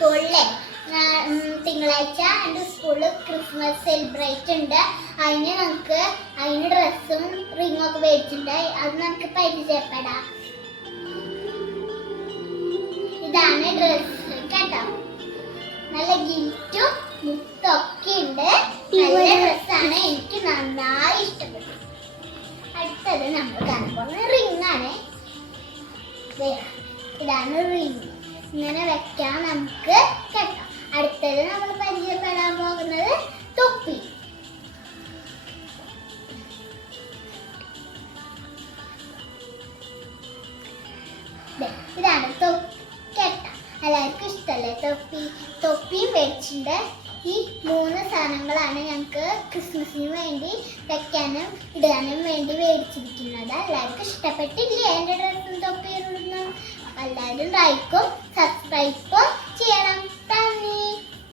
സ്കൂളിലെ തിങ്കളാഴ്ച എൻ്റെ സ്കൂളിൽ ക്രിസ്മസ് സെലിബ്രേറ്റ് ഉണ്ട്. അതിന് ഡ്രസ്സും റിങ്ങും ഒക്കെ മേടിച്ചിട്ടുണ്ട്. അത് നമുക്ക് പരിചയപ്പെടാം. ഇതാണ് ഡ്രസ്സ് കേട്ടോ. നല്ല ഗിഫ്റ്റും മുത്തൊക്കെ ഉണ്ട്. നല്ല ഡ്രസ്സാണ്. എനിക്ക് നന്നായി ഇഷ്ടപ്പെട്ടു. അടുത്തത് നമ്മൾ കാണാൻ പോകുന്നത് റിംഗ് ആണ്. ഇതാണ് റിംഗ്. ഇങ്ങനെ വെക്കാം നമുക്ക് കേട്ടോ. അടുത്തത് നമ്മൾ പരിചയപ്പെടാൻ പോകുന്നത് തൊപ്പി. ഇതാണ് തൊപ്പി കേട്ടോ. എല്ലാവർക്കും ഇഷ്ടമല്ലേ തൊപ്പിയും മേടിച്ചിട്ടുണ്ട്. ഈ 3 സാധനങ്ങളാണ് ഞങ്ങൾക്ക് ക്രിസ്മസിന് വേണ്ടി വെക്കാനും ഇടാനും വേണ്ടി മേടിച്ചിരിക്കുന്നത്. എല്ലാവർക്കും ഇഷ്ടപ്പെട്ടില്ലേ എൻ്റെ ഡ്രസ്സും തൊപ്പിയും? എല്ലാവരും ലൈക്കും സബ്സ്ക്രൈബും ചെയ്യണം.